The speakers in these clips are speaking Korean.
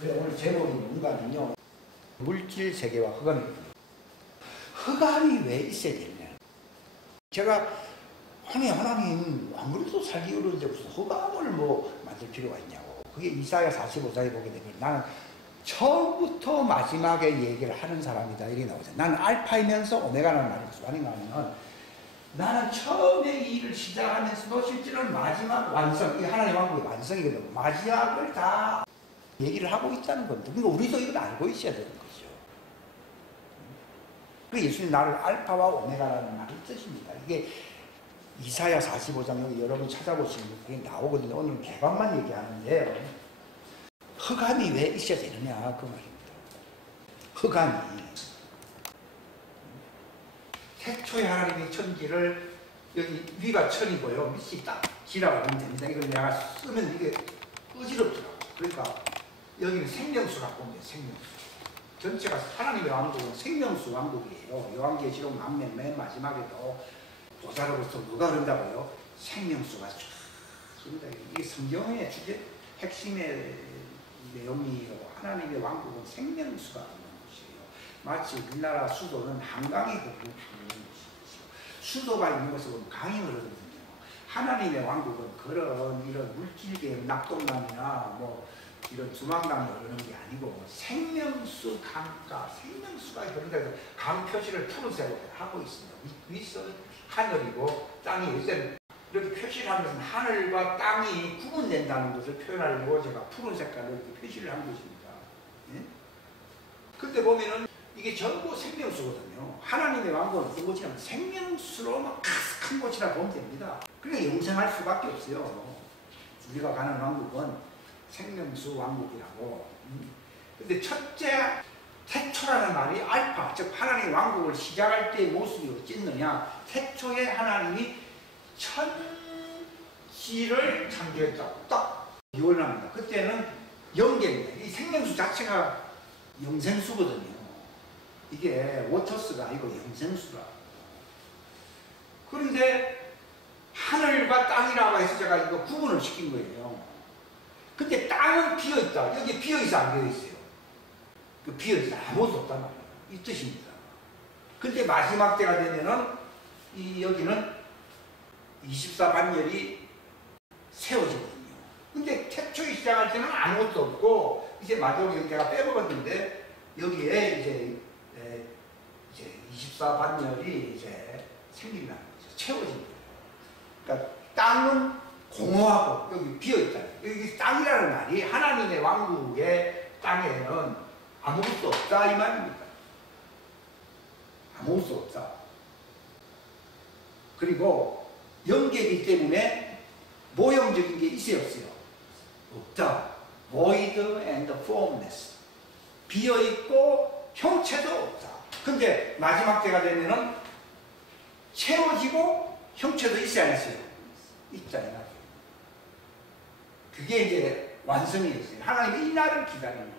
그래, 오늘 제목이 뭔가는요, 물질 세계와 흑암입니다. 흑암이 왜 있어야 되느냐. 제가 아니 하나님 안 그래도 살기 어려운데 무슨 흑암을 뭐 만들 필요가 있냐고. 그게 이사야 45장에 보게 되면 나는 처음부터 마지막에 얘기를 하는 사람이다 이렇게 나오죠. 나는 알파이면서 오메가라는 말이 무슨 말인가 하면 나는 처음에 이 일을 시작하면서도 실제로는 마지막 완성, 이 하나님 왕국의 완성이거든요. 마지막을 다 얘기를 하고 있다는 겁니다. 그러니까 우리도 이걸 알고 있어야 되는 거죠. 그 예수님 나를 알파와 오메가라는 말의 뜻입니다. 이게 이사야 45장 여기 여러분 찾아보시면 그게 나오거든요. 오늘 개방만 얘기하는데요. 흑암이 왜 있어야 되느냐 그 말입니다. 흑암이 태초에 하나님이 천지를 여기 위가 천이고요. 밑이 딱 지라고 보면 됩니다. 이걸 내가 쓰면 이게 어지럽더라고. 그러니까 여기는 생명수라고 보면 돼요. 생명수. 전체가 하나님의 왕국은 생명수 왕국이에요. 요한계시록 만면 맨 마지막에도 보좌로부터 뭐가 그런다고요? 생명수가 쫙 흐른다. 이게 성경의 주제 핵심의 내용이에요. 하나님의 왕국은 생명수가 있는 곳이에요. 마치 우리나라 수도는 한강이 흐르는 곳이죠. 수도가 있는 곳에 보면 강이 흐르거든요. 하나님의 왕국은 그런 이런 물질계의 낙동강이나 뭐 이런 두만강이 흐르는 게 아니고 생명수 강가, 생명수가 흐른다 해서 강 표시를 푸른색으로 하고 있습니다. 윗선 하늘이고 땅이 요새 이렇게 표시를 하는 것은 하늘과 땅이 구분된다는 것을 표현하려고 제가 푸른 색깔로 이렇게 표시를 한 것입니다. 예? 근데 보면은 이게 전부 생명수거든요. 하나님의 왕국은 어떤 곳이냐면 생명수로만 큰 곳이라 보면 됩니다. 그러니까 영생할 수밖에 없어요. 우리가 가는 왕국은 생명수 왕국이라고. 근데 첫째 태초라는 말이 알파, 즉 하나님의 왕국을 시작할 때의 모습이 어쨌느냐. 태초에 하나님이 천지를 창조했다고 딱 기원합니다. 그때는 영계입니다. 이 생명수 자체가 영생수거든요. 이게 워터스가 아니고 영생수라. 그런데 하늘과 땅이라고 해서 제가 이거 구분을 시킨 거예요. 근데 땅은 비어있다. 여기 비어있어 안 비어있어요? 그 비어있어 아무것도 없단 말이에요. 이 뜻입니다. 근데 마지막 때가 되면은 여기는 24반열이 세워지거든요. 근데 태초에 시작할 때는 아무것도 없고 이제 마지막에 제가 빼먹었는데 여기에 이제 24반열이 이제 생긴다는 거죠. 채워집니다. 그러니까 땅은 공허하고 여기 비어있다. 여기 땅이라는 말이 하나님의 왕국의 땅에는 아무것도 없다 이 말입니다. 아무것도 없다. 그리고 영계이기 때문에 모형적인 게 있어요 없어요? 없다. Void and formless. 비어있고 형체도 없다. 근데 마지막 때가 되면은 채워지고 형체도 있어야 안 있어요? 있다 이 말이에요. 그게 이제 완성이 됐어요. 하나님이 이 날을 기다리는 거예요.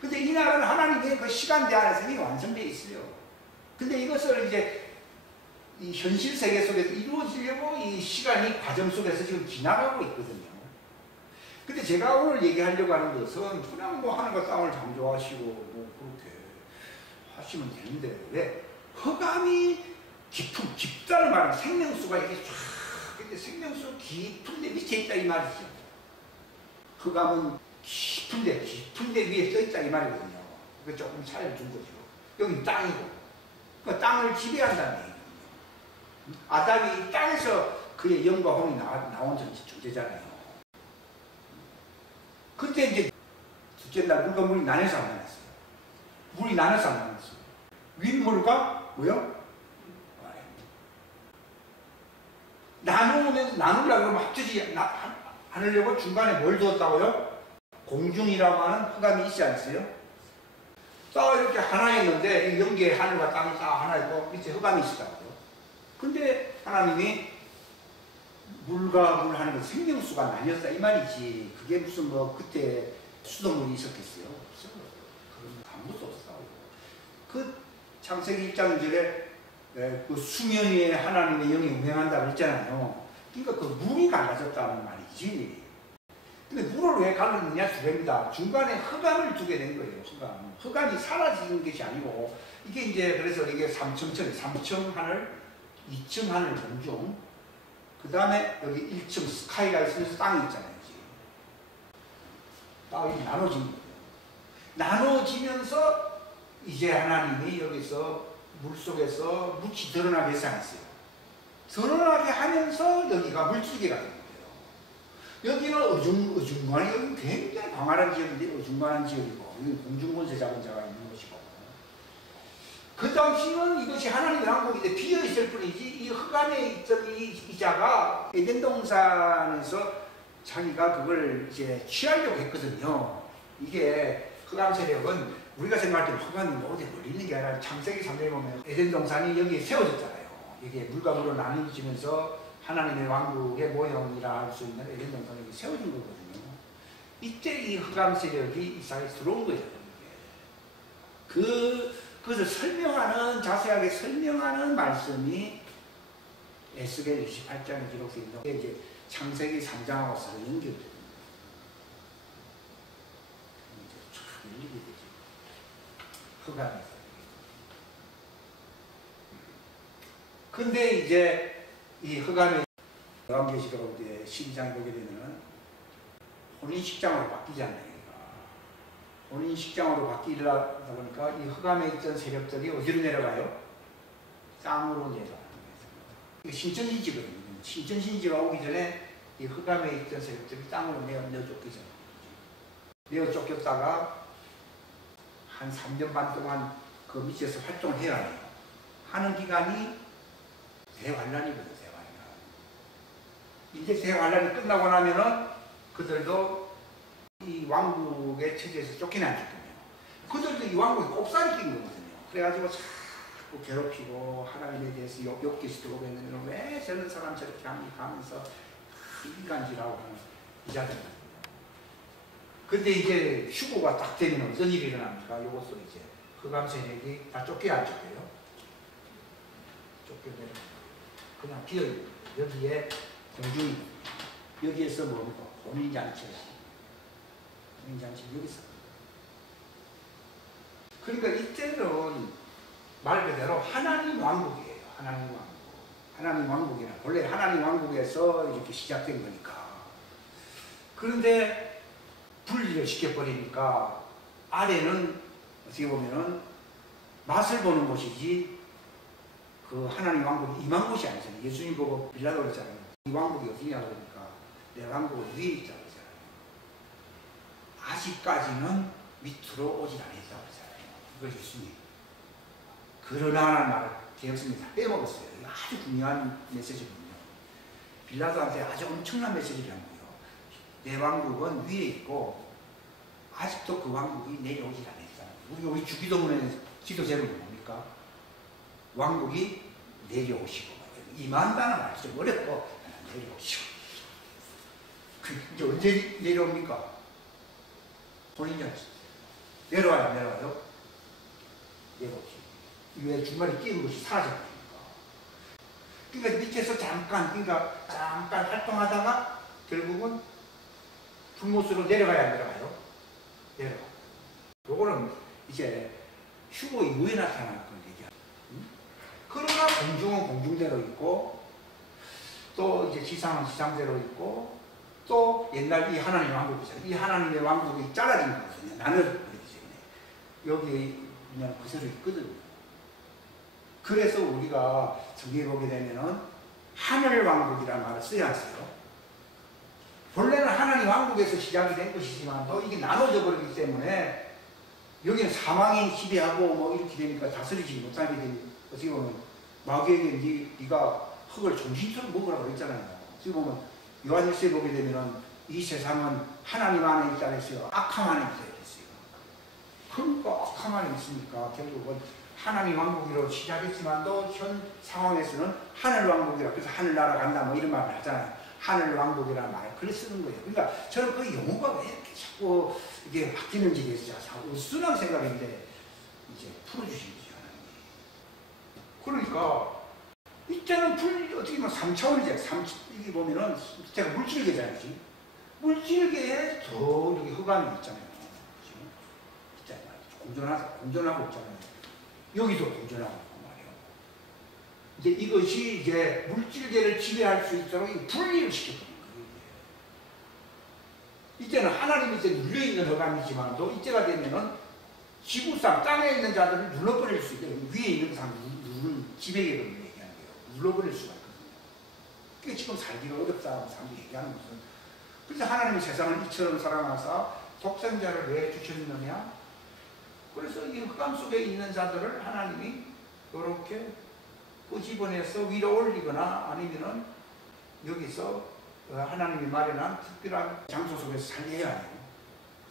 근데 이 날은 하나님의 그 시간대 안에서 이미 완성되어 있어요. 근데 이것을 이제 이 현실 세계 속에서 이루어지려고 이 시간이 과정 속에서 지금 지나가고 있거든요. 근데 제가 오늘 얘기하려고 하는 것은 그냥 뭐 하나님과 땅을 창조하시고 뭐 그렇게 하시면 되는데 왜 흑암이 깊다는 말은 생명수가 이렇게 쫙 근데 생명수 깊은데 밑에 있다 이 말이죠. 흑암은 깊은데 위에 떠있다 이 말이거든요. 그 조금 차이를 준 거죠. 여기 땅이고 그 땅을 지배한다는 얘기거든요. 아담이 이 땅에서 그의 영과 혼이 나온 존재잖아요. 그때 이제 둘째 날 물과 물이 나눠서 안 나눴어요. 물이 나눠서 안 나눴어요. 윗물과 뭐요? 나누면서 나누려고 하면 합쳐지지 않으려고 중간에 뭘 두었다고요? 공중이라고 하는 흑암이 있지 않으세요? 딱 이렇게 하나 있는데 이 영계의 하늘과 땅이 딱 하나 있고 밑에 흑암이 있었다고요. 근데 하나님이 물과 물 하는 건 생명수가 나뉘었다 이 말이지. 그게 무슨 뭐 그때 수돗물이 있었겠어요? 없어요. 그런 아무것도 없었다고. 그 창세기 1장 1절에 그 수면 위에 하나님의 영이 운행한다고 했잖아요. 그러니까 그 물이 갈라졌다는 말이지. 근데 물을 왜 가르느냐 두 개입니다. 중간에 흑암을 두게 된 거예요. 흑암. 흑암이 사라지는 것이 아니고 이게 이제 그래서 이게 3층 하늘, 2층 하늘 공중, 그 다음에 여기 1층 스카이가 있으면서 땅이 있잖아요. 지금. 땅이 나눠진 거예요. 나눠지면서 이제 하나님이 여기서 물속에서 묵히 드러나게 해서 드러나게 하면서 여기가 물줄기가 된 거예요. 여기는 어중간히 여기 굉장히 광활한 지역인데 어중간한 지역이고 여기 공중권세 잡은 자가 있는 것이고 그 당시는 이것이 하나님의 왕국인데 비어있을 뿐이지 이 흑암에 있던 이 자가 에덴 동산에서 자기가 그걸 이제 취하려고 했거든요. 이게 흑암 세력은 우리가 생각할 때 흑암이 어디 멀리 있는 게 아니라 창세기 3장에 보면 에덴 동산이 여기에 세워졌잖아요. 이게 물과 물로 나뉘어지면서 하나님의 왕국의 모형이라 할 수 있는 에덴 동산이 세워진 거거든요. 이때 이 흑암 세력이 이 사회에 들어온 거예요. 그것을 자세하게 설명하는 말씀이 에스겔 28장에 기록되어 있는 게 이제 창세기 3장하고 서로 연결됩니다. 이제 쫙 열리게 되죠. 흑암에서. 근데 이제 이 흑암의 요한계시록 12장에 보게 되면은 혼인식장으로 바뀌잖아요. 혼인식장으로 바뀌려다 보니까 이 흑암에 있던 세력들이 어디로 내려가요? 땅으로 내려가는 거예요. 이게 신천지지거든요. 신천지지가 오기 전에 이 흑암에 있던 세력들이 땅으로 내어 쫓기잖아요. 내어 쫓겼다가 한 3년 반 동안 그 밑에서 활동을 해야 해요. 하는 기간이 대환란이거든요. 대환란. 이제 대환란이 끝나고 나면은 그들도 이 왕국의 체제에서 쫓겨나기 때문에 그들도 이 왕국에 꼽살이 낀 거거든요. 그래가지고 자꾸 괴롭히고 하나님에 대해서 욕기시고 그랬는데 왜 저런 사람 저렇게 합니까 하면서 인간지라고 하는 이자들거든요. 근데 이제 휴고가 딱 되면 어떤 일이 일어납니까? 이것도 이제 흑암 세력이 다 쫓겨야 안 쫓겨요? 쫓겨내는 그냥 비어있는 여기에 공중이 여기에서 뭡니까? 혼인잔치 여기서. 그러니까 이때는 말 그대로 하나님 왕국이에요. 하나님 왕국. 하나님 왕국이라 원래 하나님 왕국에서 이렇게 시작된 거니까. 그런데 분리를 시켜버리니까 아래는 어떻게 보면은 맛을 보는 곳이지 그 하나님 왕국이 임한 곳이 아니잖아요. 예수님 보고 빌라도 그랬잖아요. 이 왕국이 어디냐고 그러니까 내 왕국은 위에 있다고 그러잖아요. 아직까지는 밑으로 오질 않았다고 그러잖아요. 그거 예수님. 그러나 말을 개혁성이 다 빼먹었어요. 이거 아주 중요한 메시지거든요. 빌라도한테 아주 엄청난 메시지를 한 거예요. 내 왕국은 위에 있고 아직도 그 왕국이 내려오질 않았다. 우리 주기도문에 기도 제목이 뭡니까? 왕국이 내려오시고 임한다는 말이 좀 어렵고 내려오시고 이제 언제 내려옵니까? 혼인잔치 내려와요? 내려오시고 왜 중간에 끼는 것이 사라졌습니까? 그러니까 밑에서 잠깐 활동하다가 결국은 불못으로 내려가야 안 내려가요? 내려가. 요거는 이제 휴고 이후에 나타나는 걸 얘기합니다. 그러나 공중은 공중대로 있고 또 이제 지상은 지상대로 있고 또 옛날 이 하나님의 왕국이잖아요. 이 하나님의 왕국이 잘라진 거거든요. 나눠버리기 때문에 여기 그냥 그대로 있거든요. 그래서 우리가 저기에 보게 되면은 하늘 왕국이라는 말을 써야 하세요. 본래는 하나님 왕국에서 시작이 된 것이지만 또 이게 나눠져 버리기 때문에 여기는 사망이 지배하고 뭐 이렇게 되니까 다스리지 못하게 되니 어떻게 보면 마귀에게 네가 흙을 정신처럼 먹으라고 했잖아요. 어떻게 보면 요한일서에 보게 되면은 이 세상은 하나님 안에 있다 그랬어요. 악함 안에 있다 그랬어요. 그러니까 악함 안에 있으니까 결국은 하나님 왕국으로 시작했지만도 현 상황에서는 하늘 왕국이라 그래서 하늘나라 간다 뭐 이런 말을 하잖아요. 하늘 왕국이라는 말을 그래 쓰는 거예요. 그러니까 저는 그 용어가 왜 이렇게 자꾸 이게 바뀌는지에 대해서 자꾸 순한 생각인데 이제 풀어주신 거죠. 그러니까 이때는 어떻게 보면 3차원이죠. 이게 보면은 밑에가 물질계잖아요. 물질계에 더 여기 흑암이 있잖아요. 공존하고 있잖아요. 여기도 공존하고 있단 말이에요. 이제 이것이 이제 물질계를 지배할 수 있도록 분리를 시켰거든요. 이때는 하나님이 이제 눌려있는 흑암이지만도 이때가 되면은 지구상 땅에 있는 자들을 눌러버릴 수 있게 위에 있는 사람 누르는 지배계를 얘기하는 거예요. 눌러버릴 수가 있거든요. 그게 지금 살기가 어렵다고 사람들이 얘기하는 것은. 그래서 하나님이 세상을 이처럼 사랑하사 독생자를 왜 주셨느냐? 그래서 이 흑암 속에 있는 자들을 하나님이 이렇게 끄집어내서 위로 올리거나 아니면은 여기서 하나님이 마련한 특별한 장소 속에서 살게 해야 해요.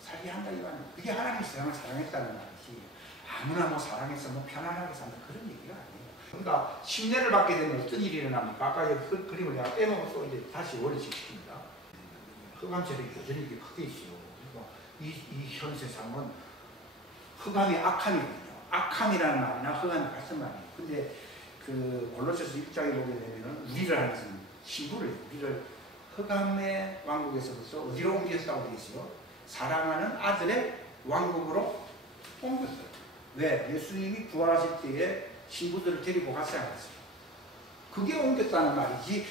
살게 한다 이거 아니에요. 그게 하나님이 세상을 사랑했다는 말이지. 아무나 뭐 사랑해서 뭐 편안하게 산다 그런 얘기가 아니에요. 그러니까 심례를 받게 되면 어떤 일이 일어납니까? 아까 여기 그림을 내가 빼먹어서 이제 다시 원리시킵니다. 흑암체력이 여전히 이렇게 크게 있어요. 그러니까 이 현 세상은 흑암이 악함이거든요. 악함이라는 말이나 흑암이 같은 말이에요. 근데 그 골로새서 1장에 보게 되면은 우리를 하는 신부를 우리를 흑암의 왕국에서부터 어디로 옮겼다고 되어 있어요? 사랑하는 아들의 왕국으로 옮겼어요. 왜? 예수님이 부활하실 때에 신부들을 데리고 갔어야 했어요. 그게 옮겼다는 말이지.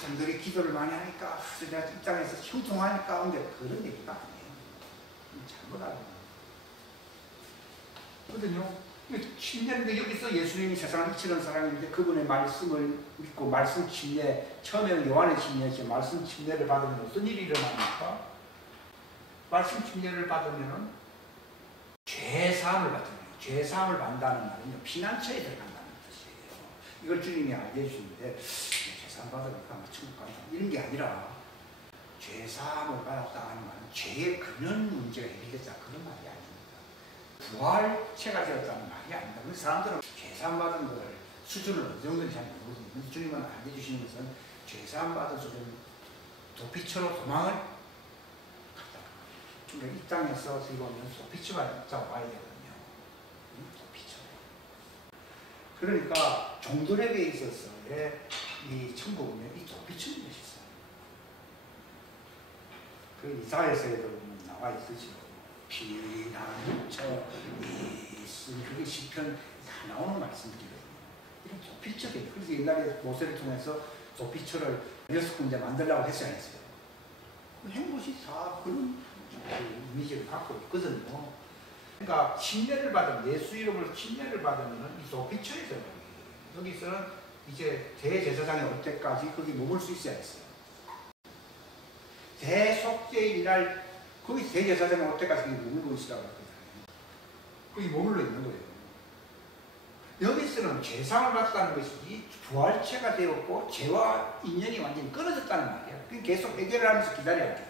사람들이 기도를 많이 하니까 내가 입장에서 형통하니까 옮겨 그런 얘기가 아니에요. 잘못 알고 거든요. 침례인데 여기서 예수님이 세상을 이치는 사랑인데 그분의 말씀을 믿고 말씀 침례, 처음에는 요한의 침례였죠. 말씀 침례를 받으면 어떤 일이 일어납니까? 말씀 침례를 받으면 죄사함을 받는 거예요. 죄사함을 받는다는 말은요, 피난처에 들어간다는 뜻이에요. 이걸 주님이 알려주시는데 죄사함 받으니까 천국 간다 이런 게 아니라 죄사함을 받았다는 말은 죄의 근원 문제가 해결됐다 그런 말이 아닙니다. 부활체가 되었다는 말이 아닙니다. 그 사람들은 죄사함 받은 것을 수준을 어느 정도인지 잘 모르거든요. 주님은 알려주시는 것은 죄사함 받은 수준 도피처로 도망을 갔다. 그러니까 이 땅에서 어떻게 보면 도피처가 와야 되거든요. 도피처. 그러니까 종들에게 있어서의 이 천국은 이 도피처인 것이었어요. 그 이사야서에도 나와 있듯이 피난처 있음 그게 시편 다 나오는 말씀들이거든요. 이런 도피처예요. 그래서 옛날에 모세를 통해서 도피처를 6군데 만들려고 했어야 했어요. 행봇이 다 그런 이미지를 갖고 있거든요. 그러니까 침례를 받으면 예수 이름으로 침례를 받으면 이 도피처에서 여기서는 이제 대제사장이 올 때까지 거기 머물 수 있어야 했어요. 대속죄일날 거기 대제사장이 올 때까지 머물고 있으라고 했거든요. 거기 머물러 있는 거예요. 여기서는 죄상을 받았다는 것이 부활체가 되었고 죄와 인연이 완전히 끊어졌다는 말이에요. 계속 해결을 하면서 기다려야 돼요.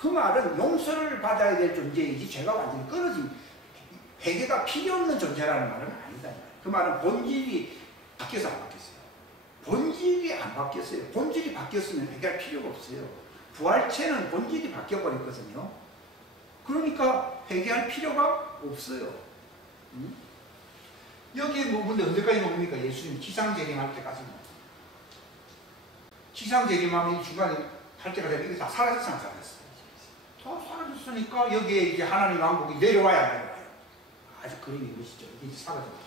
그 말은 용서를 받아야 될 존재이지 죄가 완전히 끊어진 회개가 필요 없는 존재라는 말은 아니다. 그 말은 본질이 바뀌어서 안 바뀌었어요. 본질이 안 바뀌었어요. 본질이 바뀌었으면 회개할 필요가 없어요. 부활체는 본질이 바뀌어버렸거든요. 그러니까 회개할 필요가 없어요. 여기에 머무는데 언제까지 머뭅니까? 예수님 지상재림할 때까지 지상재림하면 이 중간에 할 때가 되면 이게 다 사라졌잖아요. 다 사라졌으니까 여기에 이제 하나님 왕국이 내려와야 내려와요. 아주 그림이 멋있죠. 이게 사라졌죠.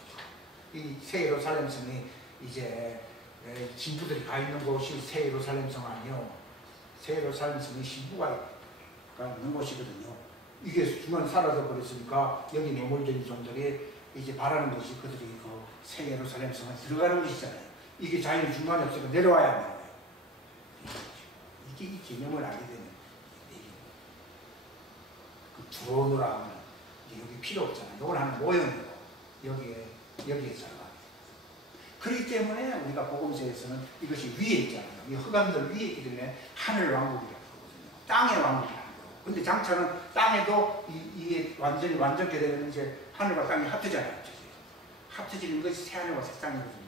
이 새 예루살렘 성이 이제 신부들이 가 있는 곳이 새 예루살렘 성 아니요. 새 예루살렘 성이 신부가 있는 곳이거든요. 이게 중간에 사라져 버렸으니까 여기 머물던 종들이 이제 바라는 것이 그들이 그 새 예루살렘 성에 들어가는 것이잖아요. 이게 자연히 중간에 없으니까 내려와야 하는 거예요. 이게 이 개념을 알게 되면 그 들어오느라 하면 여기 필요 없잖아요. 이걸 하는 모형이고 여기에 살아. 그렇기 때문에 우리가 복음서에서는 이것이 위에 있잖아요. 이 흑암들 위에 있기 때문에 하늘 왕국이라고 그러거든요. 땅의 왕국이라고. 근데 장차는 땅에도 이게 완전케 되면 이제 하늘과 땅이 합쳐져요. 합쳐지는 것이 새하늘과 새 땅이거든요.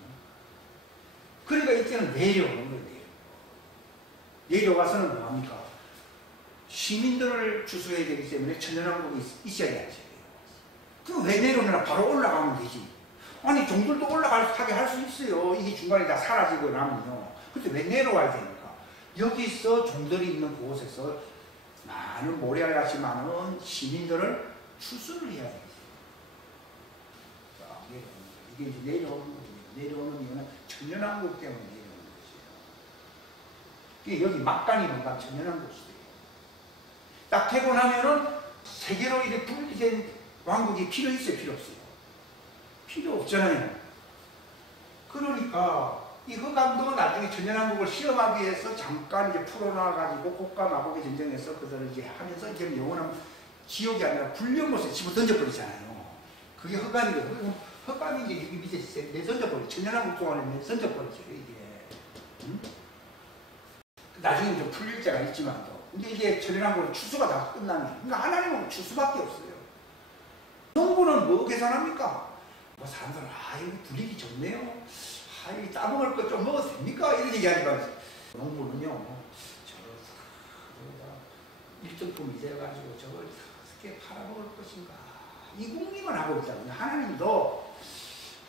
그러니까 이때는 내려오는 거예요. 내려와서는 뭐합니까? 시민들을 주소해야 되기 때문에 천연왕국이 있어야지. 그럼 왜 내려오느라 바로 올라가면 되지. 아니 종들도 올라가게 할 수 있어요. 이게 중간에 다 사라지고 나면요. 근데 왜 내려와야 됩니까? 여기서 종들이 있는 곳에서 많은 모래알같이 많은 시민들을 추수를 해야 되겠어요. 이게 이제 내려오는 거예요. 내려오는 이유는 천연왕국 때문에 내려오는 것이에요. 여기 막간이 뭔가 천연왕국이에요. 딱 되고 나면은 세계로 이렇게 분리된 왕국이 필요 있어요? 필요 없어요? 필요 없잖아요. 그러니까 이 흑암도 나중에 천연왕국을 시험하기 위해서 잠깐 이제 풀어놔가지고 국가 마법의 전쟁에서 그들을 이제 하면서 이제 영원한 지옥이 아니라 불륜못에 집어 던져버리잖아요. 그게 흑암이거든요. 흑암이 이제 여기 밑에 내던져버리죠. 천연왕국 동안에 내던져버리죠, 이게. 응? 나중에 좀 풀릴 때가 있지만도. 근데 이게 천연왕국은 추수가 다 끝나면. 그러니까 하나님은 추수밖에 없어요. 농부는 뭐 계산합니까? 뭐 사람들은, 여기 분위기 좋네요. 여기 따먹을 거 좀 먹어도 됩니까? 이런 얘기하지 마세요. 농부는요, 일정품이 돼가지고 저걸 어떻게 팔아먹을 것인가. 이 궁리만 하고 있다고요. 하나님도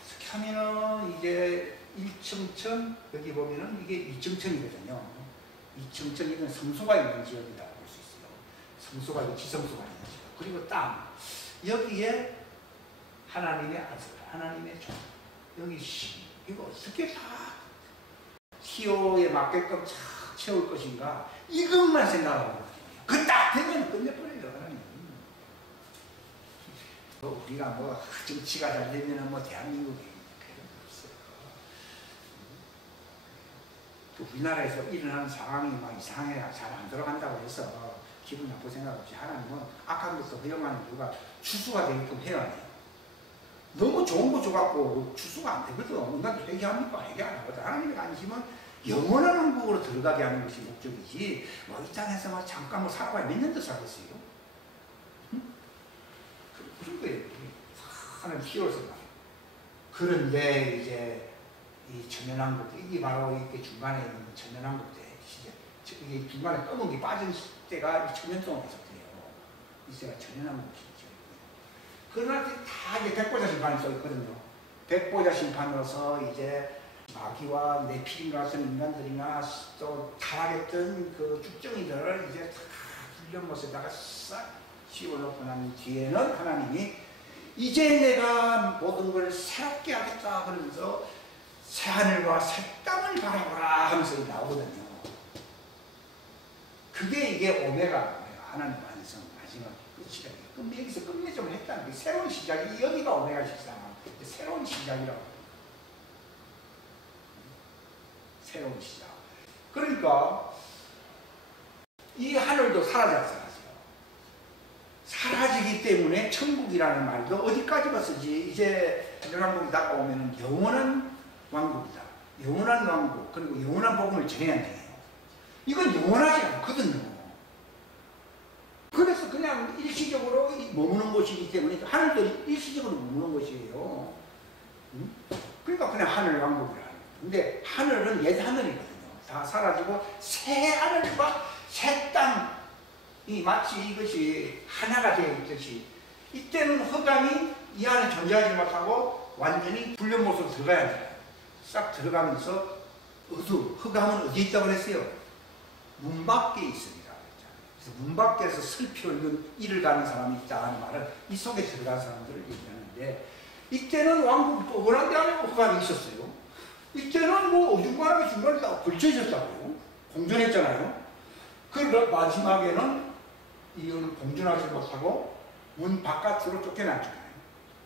어떻게 하면은 이제 1층천, 여기 보면은 이게 2층천이거든요. 2층천이면 성소가 있는 지역이라고 볼 수 있어요. 성소가 있고 지성소가 있는 지역. 그리고 땅. 여기에 하나님의 아들, 하나님의 종. 여기 시. 이거 어떻게 다 티오에 맞게끔 쫙 채울 것인가. 이것만 생각하고 있거든요. 그 딱 되면 끝내버려요, 하나님. 우리가 뭐 정치가 잘 되면 뭐 대한민국이 그런 거 없어요. 또 우리나라에서 일어나는 상황이 막 이상해 잘 안 돌아간다고 해서 기분 나쁘 생각 없이 하나님은 악한 것도 허용하는 이유가 추수가 되게끔 해야 돼요. 너무 좋은 거 줘갖고 추수가 안 되거든. 인간도 회개합니까? 회개 안 하거든. 하나님의 안심은 영원한 왕국으로 들어가게 하는 것이 목적이지, 뭐 이 땅에서 막 잠깐 뭐 살아봐야 몇 년도 살겠어요? 응? 그런 거예요. 하나님 키워서 말이에요. 그런데 이제 이 천연왕국, 이게 바로 이렇게 중간에 있는 천연왕국 때 시절, 이게 중간에 떠먹이 빠진 때가 2000년 동안 계속돼요. 이때가 천연왕국 시절. 그러나 다 이제 백보자 심판이 써 있거든요. 백보자 심판으로서 이제 마귀와 네피림 같은 인간들이나 또 타락했던 그 죽정이들을 이제 다 불려못에다가 싹 씌워놓고 난 뒤에는 하나님이 이제 내가 모든 걸 새롭게 하겠다 그러면서 새하늘과 새 땅을 바라보라 하면서 나오거든요. 그게 이게 오메가, 하나님 완성 마지막 끝이다. 여기서 끝맺음을 했다는 게 새로운 시작이, 여기가 오메가 식상, 새로운 시작이라고. 새로운 시작. 그러니까 이 하늘도 사라져요. 사라지기 때문에 천국이라는 말도 어디까지만 쓰지. 이제 천연왕국이 다가오면 영원한 왕국이다. 영원한 왕국, 그리고 영원한 복음을 전해야 돼요. 이건 영원하지 않거든요. 그래서 그냥 일시적으로 머무는 곳이기 때문에 하늘도 일시적으로 머무는 곳이에요. 응? 그러니까 그냥 하늘 왕국이라. 근데 하늘은 옛 하늘이거든요. 다 사라지고 새 하늘과 새 땅이 마치 이것이 하나가 되어 있듯이, 이때는 흑암이 이 안에 존재하지 못하고 완전히 불륜못으로 들어가야 돼요. 싹 들어가면서 흑암은 어디 있다고 그랬어요? 문 밖에 있습니다. 그래서 문 밖에서 슬피 얽은 이를 가는 사람이 있다 하는 말은 이 속에 들어간 사람들을 얘기하는데, 이때는 왕국 원한 데 안에 흑암이 있었어요. 이때는 뭐 어중간하게 중간에 다 걸쳐 있었다고요. 공존했잖아요. 그러다 마지막에는 이거는 공존하지 못하고 문 바깥으로 쫓겨났잖아요.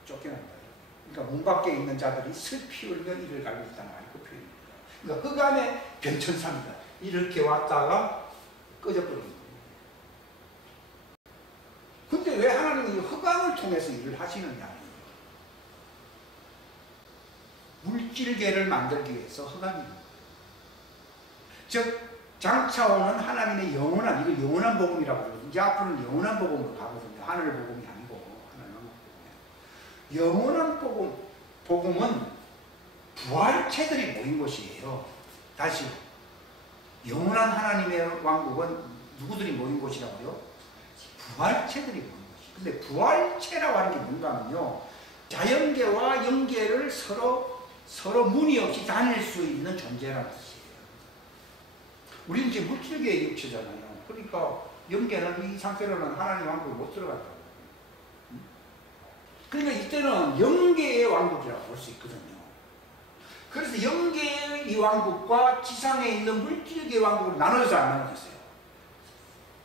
쫓겨난다. 그러니까 문 밖에 있는 자들이 슬피 울면 이를 갈고 있다는 그 표현입니다. 그러니까 흑암의 변천사입니다. 이렇게 왔다가 꺼져버린 거예요. 근데 왜 하나님이 흑암을 통해서 일을 하시느냐? 물질계를 만들기 위해서 흑암입니다. 즉 장차오는 하나님의 영원한, 이걸 영원한 복음이라고 그러죠. 이제 앞으로는 영원한 복음으로 가거든요. 하늘 복음이 아니고 하나님 복음이에요. 영원한 복음은 부활체들이 모인 곳이에요. 다시, 영원한 하나님의 왕국은 누구들이 모인 곳이라고요? 부활체들이 모인 곳이에요. 근데 부활체라고 하는 게 뭔가 하면요, 자연계와 영계를 서로 무늬 없이 다닐 수 있는 존재라는 뜻이에요. 우리는 지금 물질계의 육체잖아요. 그러니까 영계는 이 상태로는 하나님 왕국을 못 들어간다고. 그러니까 이때는 영계의 왕국이라고 볼 수 있거든요. 그래서 영계의 이 왕국과 지상에 있는 물질계의 왕국으로 나눠져서 안 나눠졌어요.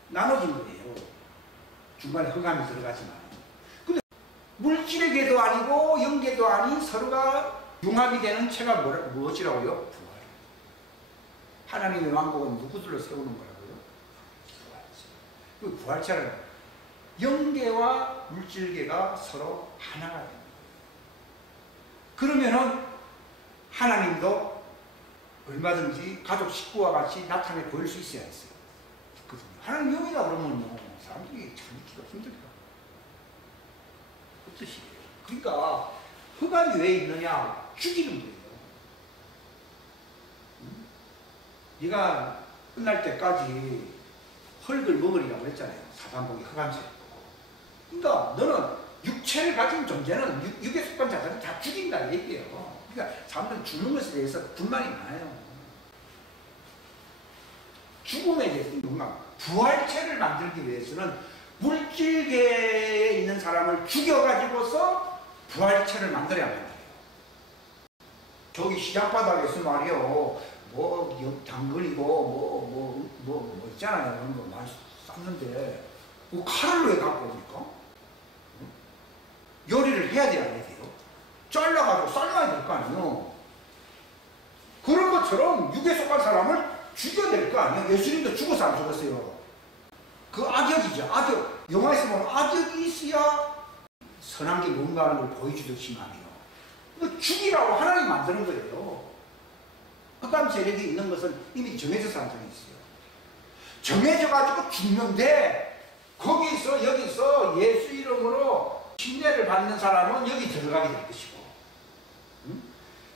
나눠진 거예요. 중간에 흑암이 들어가지만. 근데 물질의 계도 아니고 영계도 아닌 서로가 융합이 되는 체가 무엇이라고요? 부활. 하나님의 왕국은 누구들로 세우는 거라고요? 부활체. 그 부활체는 영계와 물질계가 서로 하나가 됩니다. 그러면은 하나님도 얼마든지 가족 식구와 같이 나타내 보일 수 있어야 했어요. 하나님 영이다 그러면요, 사람들이 참 믿기가 힘들다. 어떠시게요? 그러니까 흑암이 왜 있느냐? 죽이는 거예요. 네가 끝날 때까지 흙을 먹으리라고 했잖아요. 사단복이 흑암새. 그러니까 너는 육체를 가진 존재는 육에 속한 자들은 다 죽인다 얘기예요. 그러니까 사람들은 죽는 것에 대해서 불만이 많아요. 죽음에 대해서 뭔가 부활체를 만들기 위해서는 물질계에 있는 사람을 죽여가지고서 부활체를 만들어야 한다. 저기 시장바닥에서 말이요, 뭐 당근이고 뭐 있잖아요. 그런 거 많이 쌌는데 뭐 칼을 왜 갖고 옵니까? 요리를 해야 돼야 돼요. 잘라가지고 삶아야 될 거 아니에요. 그런 것처럼 육에 속한 사람을 죽여야 될 거 아니에요. 예수님도 죽어서 안 죽었어요. 그 악역이죠. 악역. 영화에서 보면 악역이 있어야 선한 게 뭔가 하는 걸 보여주듯이 말이에요. 이거 죽이라고 하나님 만드는 거예요. 흑암 세력이 있는 것은 이미 정해져서 안 정해졌어요. 정해져가지고 죽는데 거기서 여기서 예수 이름으로 침례를 받는 사람은 여기 들어가게 될 것이고,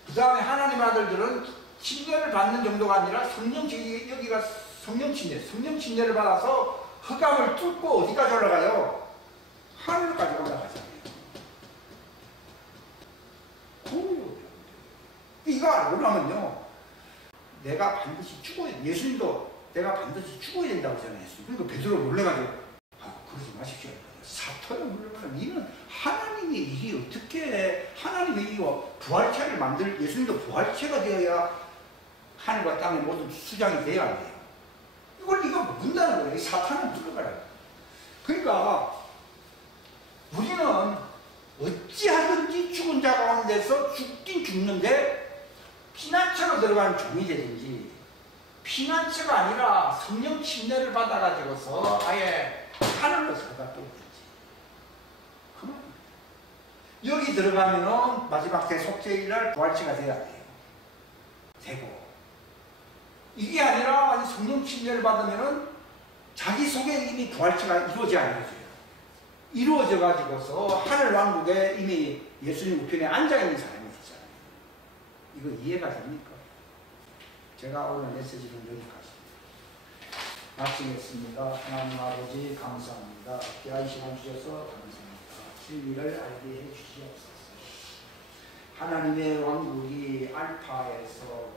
그 다음에 하나님 아들들은 침례를 받는 정도가 아니라 여기가 성령 침례를 받아서 흑암을 뚫고 어디까지 올라가요? 하늘까지 올라가잖아요. 이거 알고 나면요, 내가 반드시 죽어야 돼. 예수님도 내가 반드시 죽어야 된다고 하잖아요. 그러니까 베드로 놀래가지고, 그러지 마십시오. 사토에 물러가는 이는 하나님의 일이 어떻게 하나님의 일이고 부활체를 예수님도 부활체가 되어야 하늘과 땅의 모든 수장이 되어야 돼요. 이걸 네가 묻는다는 거예요. 사탄을 물러가라. 그러니까 우리는 어찌하든지 죽은 자 가운데서 죽긴 죽는데 피난처로 들어가는 종이 되든지, 피난처가 아니라 성령 침례를 받아가지고서 아예 하늘로 들어가 또 여기 들어가면은 마지막 대속죄일날 부활체가 돼야 돼요. 되고, 이게 아니라 성령 침례를 받으면은 자기 속에 이미 부활체가 이루어져요. 이루어져 가지고서 하늘 왕국에 이미 예수님 우편에 앉아 있는 사람이 되잖아요. 이거 이해가 됩니까? 제가 오늘 메시지는 여기까지입니다. 마치겠습니다. 하나님 아버지 감사합니다. 귀한 시간 주셔서 감사합니다. 진리를 알게 해주시옵소서. 하나님의 왕국이 알파에서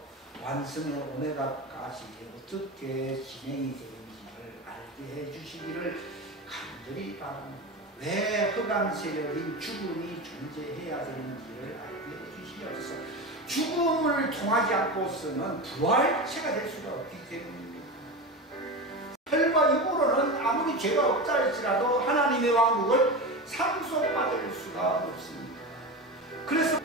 완성의 오메가까지 어떻게 진행이 되는지를 알게 해주시기를 간절히 바랍니다. 왜 흑암 세력인 죽음이 존재해야 되는지를 알게 해주시옵소서. 죽음을 통하지 않고서는 부활체가 될 수가 없기 때문입니다. 혈과 육으로는 아무리 죄가 없다 할지라도 하나님의 왕국을 상속받을 수가 없습니다. 그래서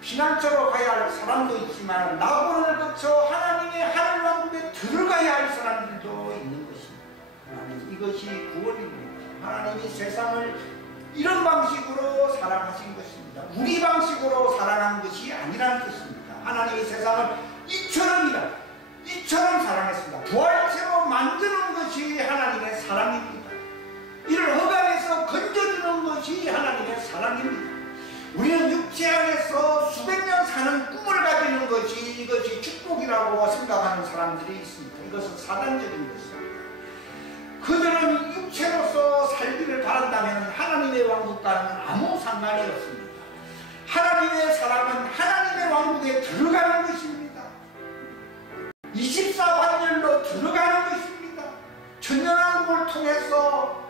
피난처로 가야 할 사람도 있지만 낙원을 거쳐 하나님의 하늘 왕국에 들어가야 할 사람들도 있는 것입니다. 하나님, 이것이 구원입니다. 하나님이 세상을 이런 방식으로 사랑하신 것입니다. 우리 방식으로 사랑한 것이 아니라는 뜻입니다. 하나님이 세상을 이처럼 사랑했습니다. 부활체로 만드는 것이 하나님의 사랑입니다. 이를 흑암에서 건져주는 것이 하나님의 사랑입니다. 우리는 육체 안에서 수백 년 사는 꿈을 가지는 것이 이것이 축복이라고 생각하는 사람들이 있습니다. 이것은 사단적인 것입니다. 그들은 육체로서 살기를 바란다면 하나님의 왕국과는 아무 상관이 없습니다. 하나님의 사랑은 하나님의 왕국에 들어가는 것입니다. 24반열로 들어가는 것입니다. 천년왕국을 통해서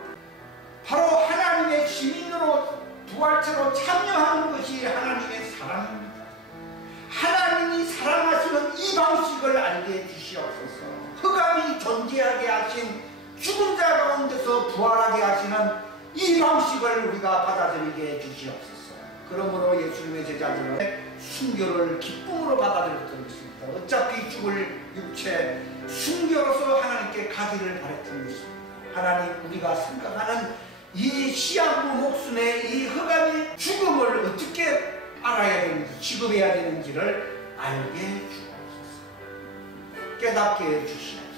바로 하나님의 시민으로 부활체로 참여하는 것이 하나님의 사랑입니다. 하나님이 사랑하시는 이 방식을 알게 해주시옵소서. 흑암이 존재하게 하신 죽은 자 가운데서 부활하게 하시는 이 방식을 우리가 받아들이게 해주시옵소서. 그러므로 예수님의 제자들은 순교를 기쁨으로 받아들였던 것입니다. 어차피 죽을 육체 순교로서 하나님께 가기를 바랬던 것입니다. 하나님, 우리가 생각하는 이 시한부 목숨의 이 흑암의 죽음을 어떻게 알아야 되는지, 취급해야 되는지를 알게 해주옵소서. 깨닫게 해주시옵소서.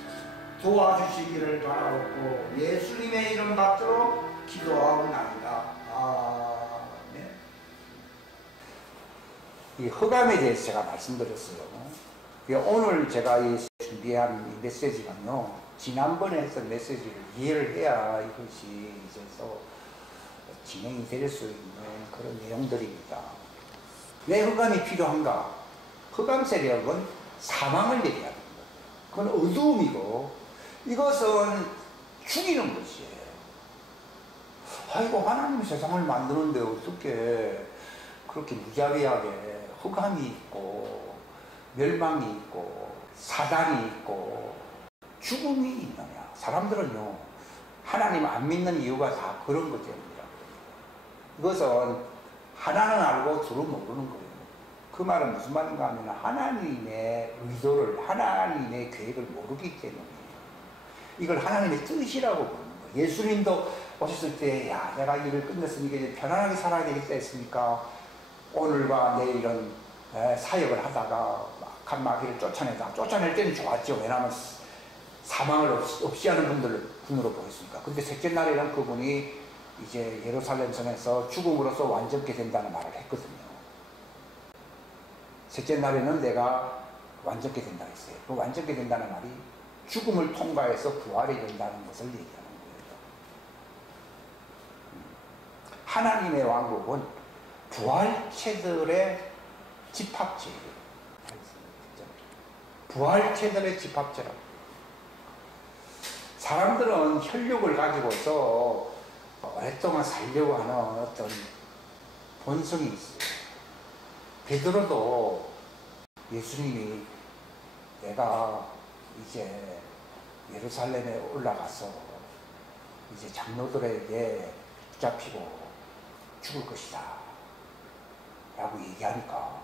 도와주시기를 바라옵고 예수님의 이름 받들어 기도하옵나이다. 아멘. 이 흑암에 대해서 제가 말씀드렸어요. 오늘 제가 이 준비한 이 메시지는요, 지난번에 했던 메시지를 이해를 해야 이것이 이제 또 진행이 될 수 있는 그런 내용들입니다. 왜 흑암이 필요한가? 흑암 세력은 사망을 얘기합니다. 그건 어두움이고 이것은 죽이는 것이에요. 아이고, 하나님이 세상을 만드는데 어떻게 그렇게 무자비하게 흑암이 있고 멸망이 있고 사단이 있고 죽음이 있느냐. 사람들은요, 하나님 안 믿는 이유가 다 그런 것 때문이라고. 이것은 하나는 알고 둘은 모르는 거예요. 그 말은 무슨 말인가 하면 하나님의 의도를, 하나님의 계획을 모르기 때문에 이걸 하나님의 뜻이라고 부르는 거예요. 예수님도 오셨을 때, 야, 내가 일을 끝냈으니까 이제 편안하게 살아야 되겠다 했으니까 오늘과 내일은 사역을 하다가 칸마귀를 쫓아낼 때는 좋았죠. 왜냐하면 사망을 없이 하는 분으로 보였으니까. 근데 셋째 날에는 그분이 이제 예루살렘 성에서 죽음으로써 완전케 된다는 말을 했거든요. 셋째 날에는 내가 완전케 된다 했어요. 그 완전케 된다는 말이 죽음을 통과해서 부활이 된다는 것을 얘기하는 거예요. 하나님의 왕국은 부활체들의 집합체예요. 부활체들의 집합체라고. 사람들은 혈육을 가지고서 오랫동안 살려고 하는 어떤 본성이 있어요. 베드로도 예수님이 내가 이제 예루살렘에 올라가서 이제 장로들에게 붙잡히고 죽을 것이다 라고 얘기하니까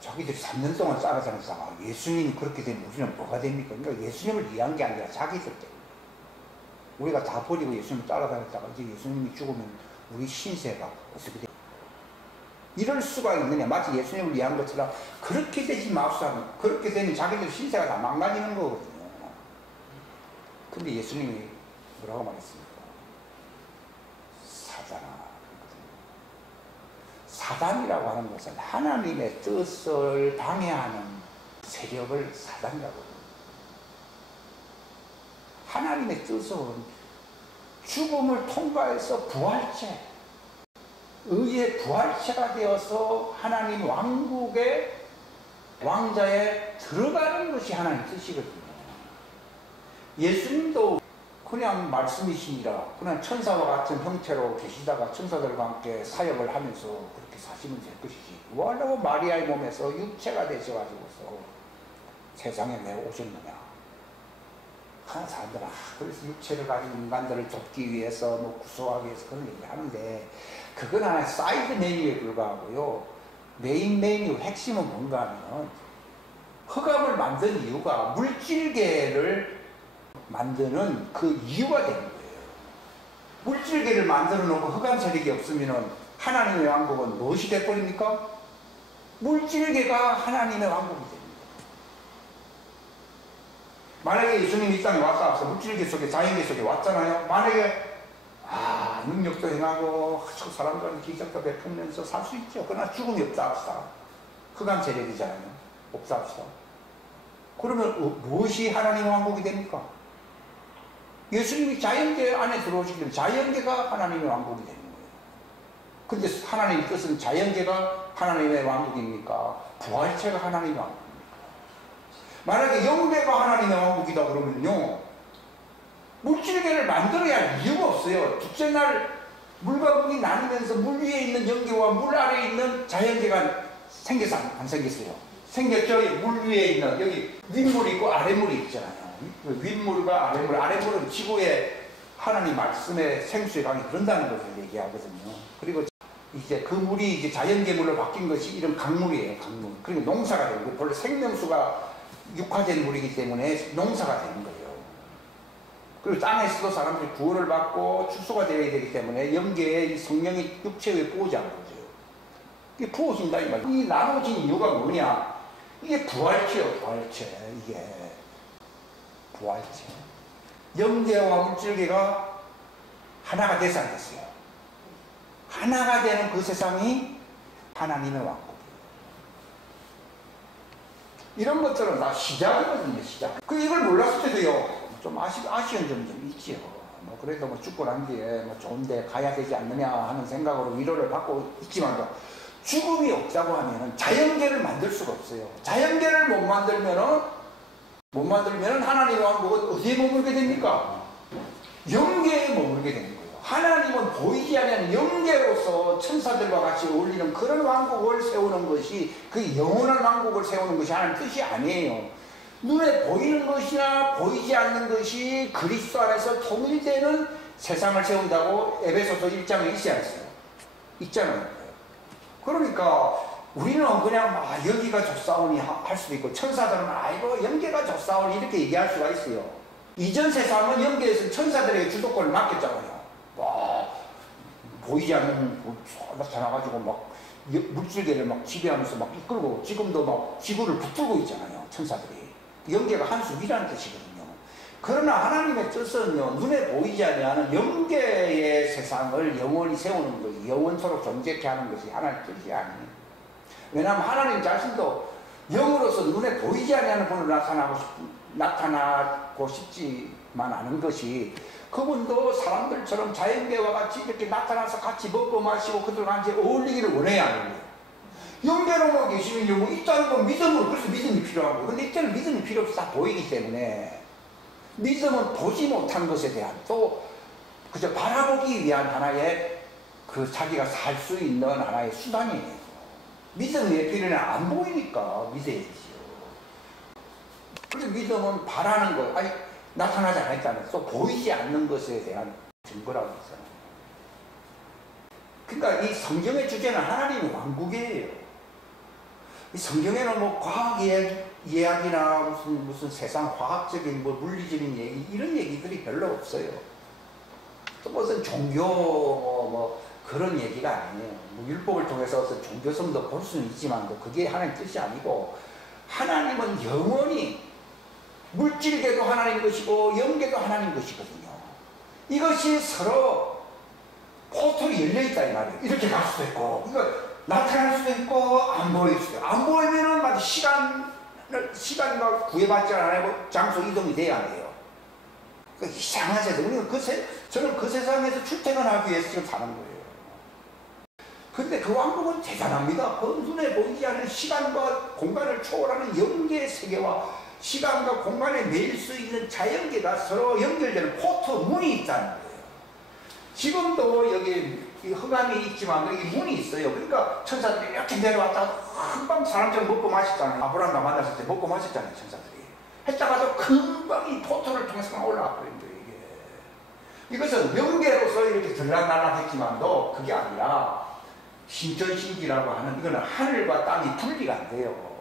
자기들이 3년 동안 따라다녔다가 예수님이 그렇게 되면 우리는 뭐가 됩니까? 그러니까 예수님을 이해한 게 아니라 자기들 때문에. 우리가 다 버리고 예수님을 따라다녔다가 이제 예수님이 죽으면 우리 신세가 어떻게 돼? 이럴 수가 있느냐. 마치 예수님을 이해한 것처럼 그렇게 되지 마옵소서. 그렇게 되면 자기들 신세가 다 망가지는 거거든요. 근데 예수님이 뭐라고 말했습니까? 사단아. 사단이라고 하는 것은 하나님의 뜻을 방해하는 세력을 사단이라고 합니다. 하나님의 뜻은 죽음을 통과해서 부활체, 의의 부활체가 되어서 하나님 왕국의 왕자에 들어가는 것이 하나님의 뜻이거든요. 예수님도 그냥 말씀이시니라 그냥 천사와 같은 형태로 계시다가 천사들과 함께 사역을 하면서 그렇게 사시면 될 것이지. 뭐하려고 마리아의 몸에서 육체가 되셔가지고서 세상에 왜 오셨느냐. 하는 사람들은 그래서 육체를 가진 인간들을 돕기 위해서 뭐 구속하기 위해서 그런 얘기 하는데 그건 하나의 사이드 메뉴에 불과하고요. 메인 메뉴 핵심은 뭔가 하면 흑암을 만든 이유가 물질계를 만드는 그 이유가 되는 거예요. 물질계를 만들어 놓고 흑암 세력이 없으면 하나님의 왕국은 무엇이 돼버립니까? 물질계가 하나님의 왕국이 됩니다. 만약에 예수님이 이 땅에 왔다 물질계 속에 자연계 속에 왔잖아요. 만약에 능력도 행하고 사람들한테 기적도 베풀면서 살 수 있죠. 그러나 죽음이 없다 합시다. 흑암 세력이잖아요. 없다 합시다. 그러면 무엇이 하나님의 왕국이 됩니까? 예수님이 자연계 안에 들어오시면 자연계가 하나님의 왕국이 되는 거예요. 근데 하나님의 뜻은 자연계가 하나님의 왕국입니까? 부활체가 하나님의 왕국입니까? 만약에 영계가 하나님의 왕국이다 그러면요, 물질계를 만들어야 할 이유가 없어요. 둘째 날 물과 물이 나누면서 물 위에 있는 영계와 물 아래에 있는 자연계가 생겼어, 안 생겼어요? 생겼죠? 물 위에 있는, 여기 윗물이 있고 아랫물이 있잖아요. 윗물과 아랫물, 아랫물은 지구의 하나님 말씀의 생수의 강이 그런다는 것을 얘기하거든요. 그리고 이제 그 물이 이제 자연계물로 바뀐 것이 이런 강물이에요, 강물. 그리고 농사가 되는 거예요. 원래 생명수가 육화된 물이기 때문에 농사가 되는 거예요. 그리고 땅에서도 사람들이 구원을 받고 축소가 되어야 되기 때문에 영계의 성령이 육체 위에 부어지는 거죠. 이게 부어진다 이 말이에요. 이 나눠진 이유가 뭐냐? 이게 부활체요, 부활체. 이게 부활체. 영계와 물질계가 하나가 돼서 안 됐어요. 하나가 되는 그 세상이 하나님의 왕국이에요. 이런 것들은 다 시작이거든요, 시작. 이걸 몰랐을 때도요, 좀 아쉬운 점이 좀 있지요. 뭐 그래도 뭐 죽고 난 뒤에 뭐 좋은데 가야 되지 않느냐 하는 생각으로 위로를 받고 있지만도, 죽음이 없다고 하면은 자연계를 만들 수가 없어요. 자연계를 못 만들면은 하나님의 왕국은 어디에 머물게 됩니까? 영계에 머물게 되는 거예요. 하나님은 보이지 않는 영계로서 천사들과 같이 어울리는 그런 왕국을 세우는 것이, 그 영원한 왕국을 세우는 것이 하나님 뜻이 아니에요. 눈에 보이는 것이나 보이지 않는 것이 그리스도 안에서 통일되는 세상을 세운다고 에베소서 1장에 있잖아요. 그러니까 우리는 그냥 여기가 좋사오니 할 수도 있고, 천사들은 아이고 영계가 좋사오니 이렇게 얘기할 수가 있어요. 이전 세상은 영계에서 천사들에게 주도권을 맡겼잖아요. 보이지 않는 나타나가지고 막 물질계를 막 지배하면서 막 이끌고, 지금도 막 지구를 붙들고 있잖아요, 천사들이. 영계가 한 수 위라는 뜻이거든요. 그러나 하나님의 뜻은요, 눈에 보이지 않는 영계의 세상을 영원히 세우는 것이, 영원토록 존재케 하는 것이 하나님의 뜻이 아니에요. 왜냐하면 하나님 자신도 영으로서 눈에 보이지 않는 분으로 나타나고 싶지만 않은 것이, 그분도 사람들처럼 자연계와 같이 이렇게 나타나서 같이 먹고 마시고 그들과 같이 어울리기를 원해야 하는 거예요. 영계로만 계시면 뭐 있다는 건 믿음으로, 그래서 믿음이 필요하고, 근데 이때는 믿음이 필요 없이 다 보이기 때문에, 믿음은 보지 못한 것에 대한, 또 그저 바라보기 위한 하나의 그 자기가 살 수 있는 하나의 수단이에요. 믿음의 필요는 안 보이니까 믿어야지요. 그래서 믿음은 바라는 것, 아니 나타나지 않았다면 또 보이지 않는 것에 대한 증거라고 했잖아요. 그러니까 이 성경의 주제는 하나님의 왕국이에요. 이 성경에는 뭐 과학 이야기나 무슨 세상 과학적인 뭐 물리적인 얘기, 이런 얘기들이 별로 없어요. 또 무슨 종교 뭐 그런 얘기가 아니에요. 뭐 율법을 통해서 어떤 종교성도 볼 수는 있지만 그게 하나님 뜻이 아니고, 하나님은 영원히 물질계도 하나님 것이고 영계도 하나님 것이거든요. 이것이 서로 포털이 열려있다 이 말이에요. 이렇게 갈 수도 있고, 이거 나타날 수도 있고 안 보일 수도 있고, 안 보이면은 마치 시간과 구애받지 않고 장소 이동이 돼야 돼요. 그러니까 이상한 세상. 우리는 저는 그 세상에서 출퇴근하기 위해서 지금 사는 거예요. 근데 그 왕국은 대단합니다. 그 눈에 보이지 않는 시간과 공간을 초월하는 영계의 세계와 시간과 공간에 매일 수 있는 자연계가 서로 연결되는 포터 문이 있다는 거예요. 지금도 여기 흑암이 있지만 여기 문이 있어요. 그러니까 천사들이 이렇게 내려왔다가 금방 사람처럼 먹고 마셨잖아요. 아브라함과 만났을 때 먹고 마셨잖아요, 천사들이. 했다가도 금방 이 포터를 통해서 올라와 버린 거예요, 이게. 이것은 명계로서 이렇게 들락날락했지만도 그게 아니라 신천신기라고 하는, 이거는 하늘과 땅이 분리가 안 돼요.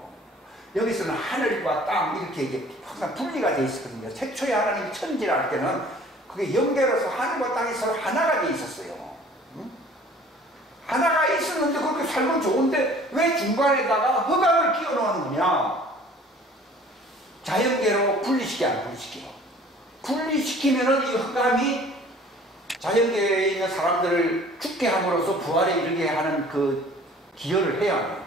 여기서는 하늘과 땅 이렇게 이게 항상 분리가 되어 있었거든요. 최초에 하나님이 천지를 할 때는 그게 연결해서 하늘과 땅이 서로 하나가 되어 있었어요. 응? 하나가 있었는데 그렇게 살면 좋은데 왜 중간에다가 흑암을 끼워 넣는 거냐? 자연계로 분리시켜 안 분리시켜? 분리시키면은 이 흑암이 자연계에 있는 사람들을 죽게 함으로써 부활에 이르게 하는 그 기여를 해야 해요.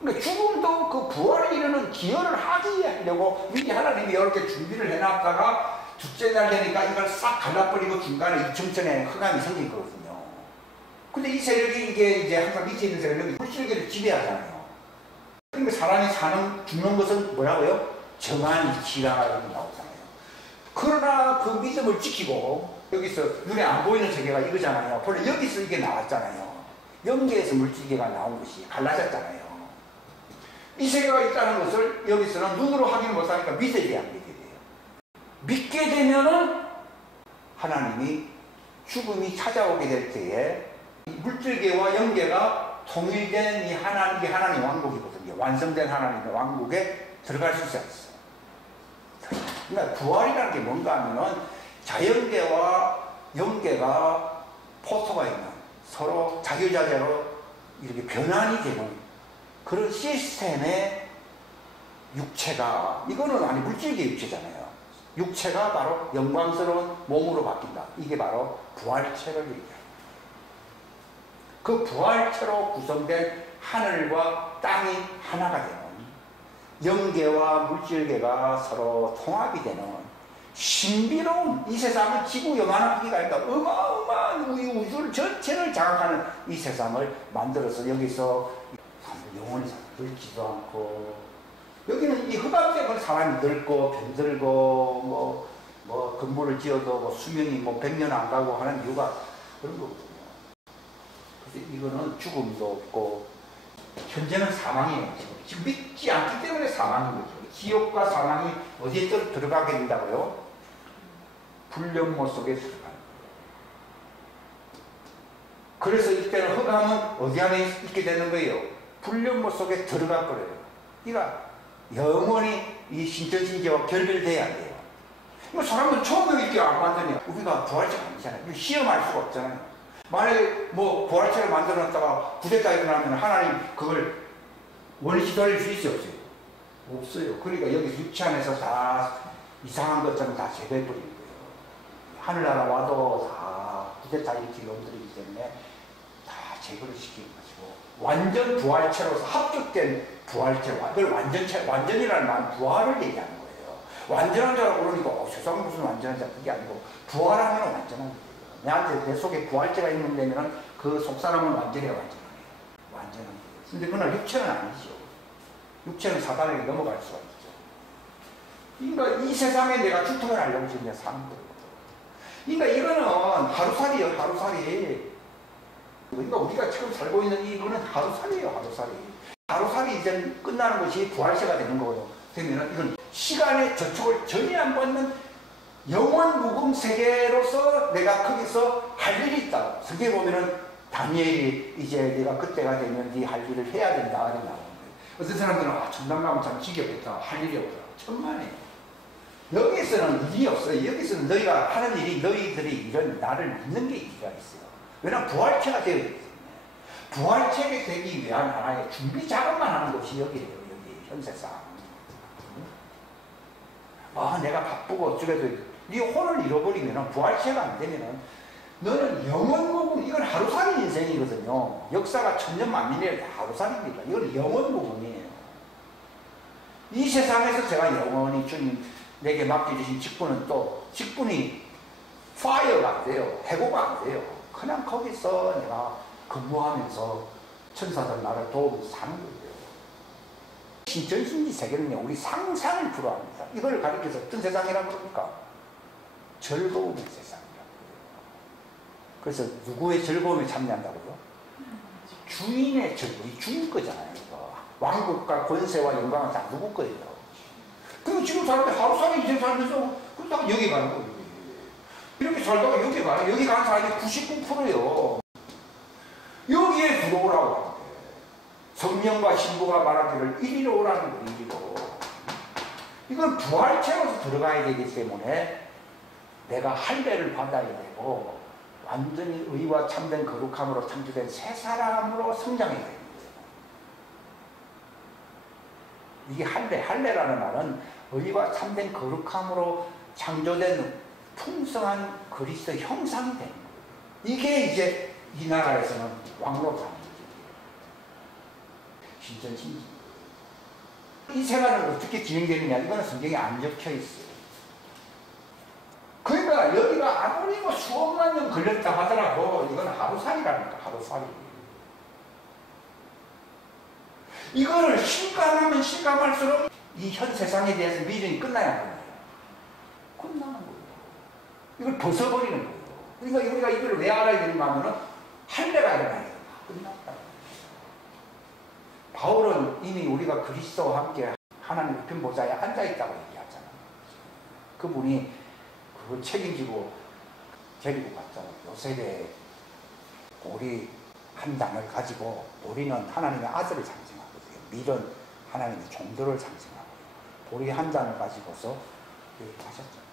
그러니까 죽음도 그 부활에 이르는 기여를 하려고 미리 하나님이 이렇게 준비를 해놨다가 둘째 날 되니까 이걸 싹 갈라버리고 중간에 이중천에 흑암이 생긴 거거든요. 근데 이 세력이 이게 이제 항상 밑에 있는 세력이 물질계를 지배하잖아요. 그러니까 사람이 죽는 것은 뭐라고요? 정한 이치라 이렇게 나오잖아요. 그러나 그 믿음을 지키고 여기서 눈에 안 보이는 세계가 이거잖아요. 본래 여기서 이게 나왔잖아요. 영계에서 물질계가 나온 것이 갈라졌잖아요. 이 세계가 있다는 것을 여기서는 눈으로 확인 못하니까 믿어야 안 믿게 돼요. 믿게 되면은 하나님이 죽음이 찾아오게 될 때에 물질계와 영계가 통일된 이 하나님 왕국이거든요. 완성된 하나님의 왕국에 들어갈 수 있어요. 그러니까 부활이라는 게 뭔가 하면은 자연계와 영계가 포토가 있는 서로 자유자재로 이렇게 변환이 되는 그런 시스템의 육체가, 이거는 아니 물질계 육체잖아요. 육체가 바로 영광스러운 몸으로 바뀐다. 이게 바로 부활체를 얘기해요. 그 부활체로 구성된 하늘과 땅이 하나가 되는, 영계와 물질계가 서로 통합이 되는 신비로운, 이 세상은 지구 요만한 크기가 아니라 어마어마한 우주를 전체를 장악하는 이 세상을 만들어서 여기서 영원히 늙지도 않고, 여기는 이 흑암색은 사람이 늙고 병들고 뭐 건물을 지어도 뭐 수명이 뭐 100년 안 가고 하는 이유가 그런 거거든요. 그래서 이거는 죽음도 없고, 현재는 사망이에요. 지금 믿지 않기 때문에 사망인 거죠. 지옥과 사망이 어디에 들어가게 된다고요? 불령모 속에 들어가는 거예요. 그래서 이때는 흑암은 어디 안에 있게 되는 거예요? 불령모 속에 들어가 버려요. 그러니까 영원히 이 신천신계와 결별돼야 돼요. 이거 사람은 처음에 이렇게 안 만드냐? 우리가 부활체가 아니잖아요. 시험할 수가 없잖아요. 만약에 뭐 부활체를 만들어 놨다가 구대가 일어나면 하나님 그걸 원리 기다릴 수 있어요? 없어요? 없어요. 그러니까 여기 육체 안에서 다 이상한 것처럼 다 제거해버리는 거예요. 하늘나라 와도 다 구대타 일으킬 놈들이기 때문에 다 제거를 시키는 것이고, 완전 부활체로서 합격된 부활체, 그걸 완전이라는 말은 부활을 얘기하는 거예요. 완전한 자라고 그러니까 세상에 무슨 완전한 자, 그게 아니고 부활하면 완전한 거예요. 내한테 내 속에 부활체가 있는 데면 그 속사람은 완전해야 완전한 거예요. 근데 그러나 육체는 아니죠. 육체는 사단에게 넘어갈 수가 있죠. 그러니까 이 세상에 내가 주통을 하려고 지금 내가 사는 거예요. 그러니까 이거는 하루살이에요, 하루살이. 그러니까 우리가 지금 살고 있는 이거는 하루살이에요, 하루살이. 하루살이 이제 끝나는 것이 부활체가 되는 거예요. 그러면 이건 시간의 저촉을 전혀 안 받는 영원 무궁 세계로서 내가 거기서 할 일이 있다고. 성경에 보면은 다니엘이 이제 네가 그때가 되면 네 할 일을 해야 된다. 이렇게 나오는 거예요. 어떤 사람들은 천당 가면 참 지겹겠다. 할 일이 없다. 천만에. 여기서는 일이 없어요. 여기서는 너희가 하는 일이, 너희들이 이런 나를 믿는 게 일이가 있어요. 왜냐하면 부활체가 되어 있기 때문에. 부활체가 되기 위한 하나의 준비 작업만 하는 곳이 여기예요. 여기 현세상. 아, 내가 바쁘고 어쩌고저쩌고. 네 혼을 잃어버리면, 부활체가 안 되면은 너는 영원무궁, 이건 하루살이 인생이거든요. 역사가 천년 만년이 하루살이입니다. 이건 영원무궁이에요. 이 세상에서 제가 영원히 주님 내게 맡겨주신 직분은 또 직분이 파이어가 안 돼요. 해고가 안 돼요. 그냥 거기서 내가 근무하면서 천사들 나를 도우면서 사는 거예요. 신천신지 세계는요, 우리 상상을 불허합니다. 이걸 가리켜서 어떤 세상이라고 그럽니까? 즐거움의 세상이라고 그래요. 그래서 누구의 즐거움에 참여한다고요? 주인의 즐거움, 이 주인 거잖아요. 이거. 왕국과 권세와 영광은 다 누구 거예요? 그럼 지금 사람들 하루살이 인생 살면서 그러다가 여기 가는 거예요. 이렇게 살다가 여기 가요. 여기 가는 사람이 99%예요. 여기에 들어오라고 하는데 성령과 신부가 말하기를 이리로 오라는 거예요. 이리로. 이건 부활체로서 들어가야 되기 때문에 내가 할례를 받아야 되고 완전히 의와 참된 거룩함으로 창조된 새 사람으로 성장해야 되는 거예요. 이게 할례라는 말은 의와 참된 거룩함으로 창조된 풍성한 그리스도 형상이 되는 거예요. 이게 이제 이 나라에서는 왕로라는 거죠. 신천신지. 이 생활은 어떻게 진행되느냐, 이거는 성경에 안 적혀 있어요. 그러니까 여기가 아무리 뭐 수억만 년 걸렸다 하더라도 이건 하루살이라니까, 하루살이. 이거를 실감하면 실감할수록 이 현 세상에 대해서 미련이 끝나야 하는 거예요. 끝나는 거예요. 이걸 벗어버리는 거예요. 그러니까 우리가 이걸 왜 알아야 되는가 하면은 할례가 일어나야 돼요. 끝났다. 바울은 이미 우리가 그리스도와 함께 하나님 우편 보좌에 앉아있다고 얘기하잖아요. 그분이 그걸 책임지고 데리고 갔잖아요. 요셉의 보리 한 장을 가지고 보리는 하나님의 아들을 상징하거든요. 밀은 하나님의 종들을 상징하고 보리 한 장을 가지고서 여기 가셨죠.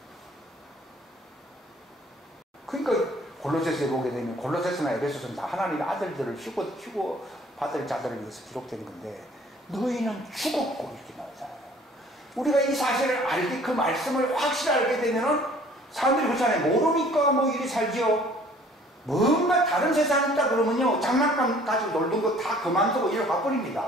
그러니까 골로새서에 보게 되면 골로새서나 에베소서는 다 하나님의 아들들을 휴고 받을 자들을 위해서 기록된 건데 너희는 죽었고 이렇게 나오잖아요. 우리가 이 사실을 알게 그 말씀을 확실히 알게 되면은 사람들이 그렇잖아요. 모르니까 뭐 이리 살지요. 뭔가 다른 세상이 있다 그러면요 장난감 가지고 놀던 거 다 그만두고 이리 가버립니다.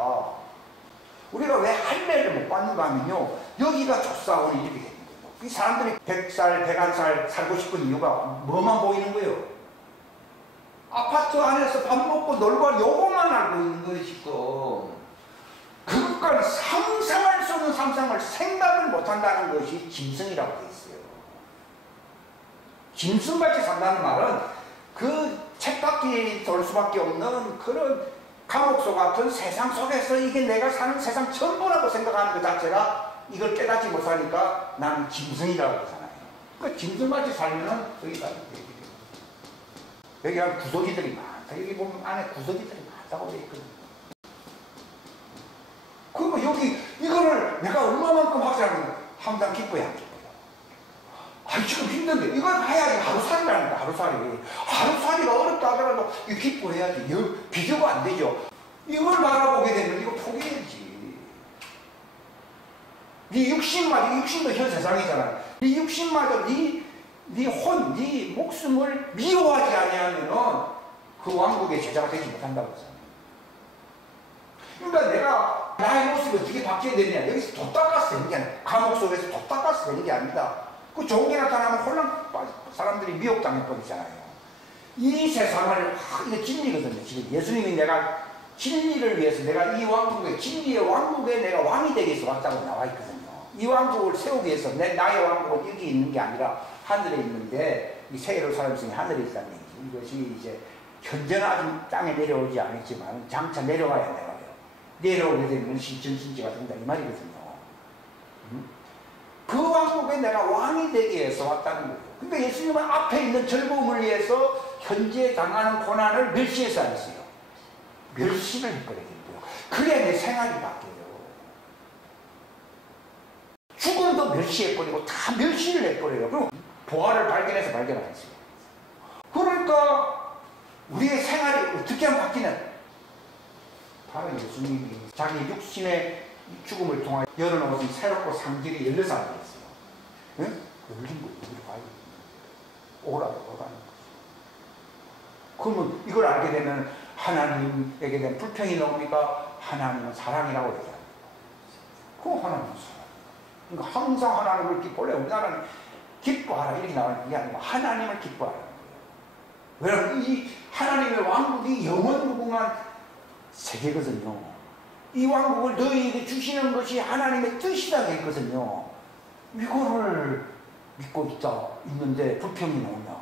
우리가 왜 할례를 못 받는가 하면요 여기가 조사원이 이렇게 되는 거예요. 이 사람들이 100살, 101살 살고 싶은 이유가 뭐만 보이는 거예요? 아파트 안에서 밥 먹고 놀고 요것만 알고 있는 거예요 지금. 그것과는 상상할 수 없는 상상을 생각을 못한다는 것이 짐승이라고 되어 있어요. 짐승같이 산다는 말은 그 쳇바퀴 돌 수밖에 없는 그런 감옥소 같은 세상 속에서 이게 내가 사는 세상 전부라고 생각하는 것 자체가 이걸 깨닫지 못하니까 나는 짐승이라고 하잖아요. 그 짐승같이 살면은 여기가 여기 한 구더기들이 많다. 여기 보면 안에 구더기들이 많다고 되어 있거든요. 그리고 여기 이거를 내가 얼마만큼 확실하면 항상 기뻐야 하죠. 아니 지금 힘든데 이걸 봐야지. 하루살이라니까. 하루살이가 어렵다 하더라도 이거 기뻐해야지. 이거 비교가 안 되죠. 이걸 바라보게 되면 이거 포기해야지. 네 육신마저, 육신도 현 세상이잖아. 네 육신마저 네 혼, 네 목숨을 미워하지 아니하면은 그 왕국의 제자가 되지 못한다고 했잖아요. 그러니까 내가 나의 모습이 어떻게 바뀌어야 되냐. 여기서 도 닦아서 되는 게 아니야. 감옥 속에서 도 닦아서 되는 게 아니다. 그 좋은 게 나타나면 혼란 사람들이 미혹당해버리잖아요. 이 세상을 이게 진리거든요. 지금 예수님이 내가 진리를 위해서 내가 이 왕국에 진리의 왕국에 내가 왕이 되기 위해서 왔다고 나와 있거든요. 이 왕국을 세우기 위해서 나의 왕국은 여기 있는 게 아니라 하늘에 있는데 이 새 예루살렘성이 하늘에 있다는 얘기죠. 이것이 이제 현재는 아직 땅에 내려오지 않았지만 장차 내려가야 내려가요. 내려오게 되면 신천신지가 된다 이 말이거든요. 그 왕국에 내가 왕이 되기 위해서 왔다는 거예요. 그러니까 예수님은 앞에 있는 즐거움을 위해서 현재 당하는 고난을 멸시해서 안 했어요. 멸시를 해버려야 된대요. 그래야 내 생활이 바뀌어요. 죽음도 멸시해버리고 다 멸시를 해버려요. 그럼 보화를 발견해서 발견 안 했어요. 그러니까 우리의 생활이 어떻게 하면 바뀌냐? 바로 예수님이 자기 육신의 죽음을 통하여 열어놓은 새롭고 상징이 열려서 안 됐어요. 응? 열린 거예요. 우리 봐요. 오라는 거죠. 그러면 이걸 알게 되면 하나님에게 대한 불평이 나옵니까? 하나님은 사랑이라고 얘기합니다. 그럼 하나님은 사랑. 그러니까 항상 하나님을 기뻐해. 우리나라는 기뻐하라 이렇게 나오는 게 아니고 하나님을 기뻐하라는 거예요. 왜냐하면 이 하나님의 왕국이 영원 무궁한 세계거든요. 이 왕국을 너희에게 주시는 것이 하나님의 뜻이라고 했거든요. 이거를 믿고 있는데 불평이 나오냐.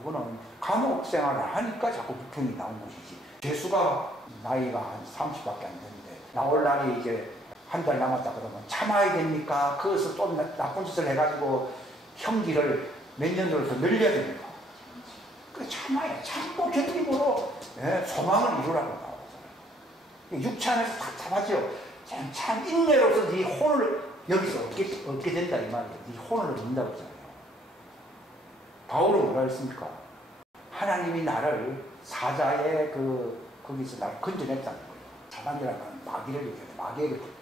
이거는 감옥 생활을 하니까 자꾸 불평이 나온 것이지. 죄수가 나이가 한 30밖에 안 되는데 나올 날이 이제 한 달 남았다 그러면 참아야 됩니까? 그것을 또 나쁜 짓을 해가지고 형기를 몇 년 정도 더 늘려야 됩니까? 그 참아야 참고 견디므로 소망을 이루라고 나오잖아요. 육체 안에서 답답하죠. 참 인내로서 네 혼을 여기서 얻게 된다 이 말이에요. 네 혼을 얻는다고 했잖아요. 바울은 뭐라 했습니까? 하나님이 나를 사자의 거기서 나를 건져냈다는 거예요. 사단이라는 마귀를 얘기해요.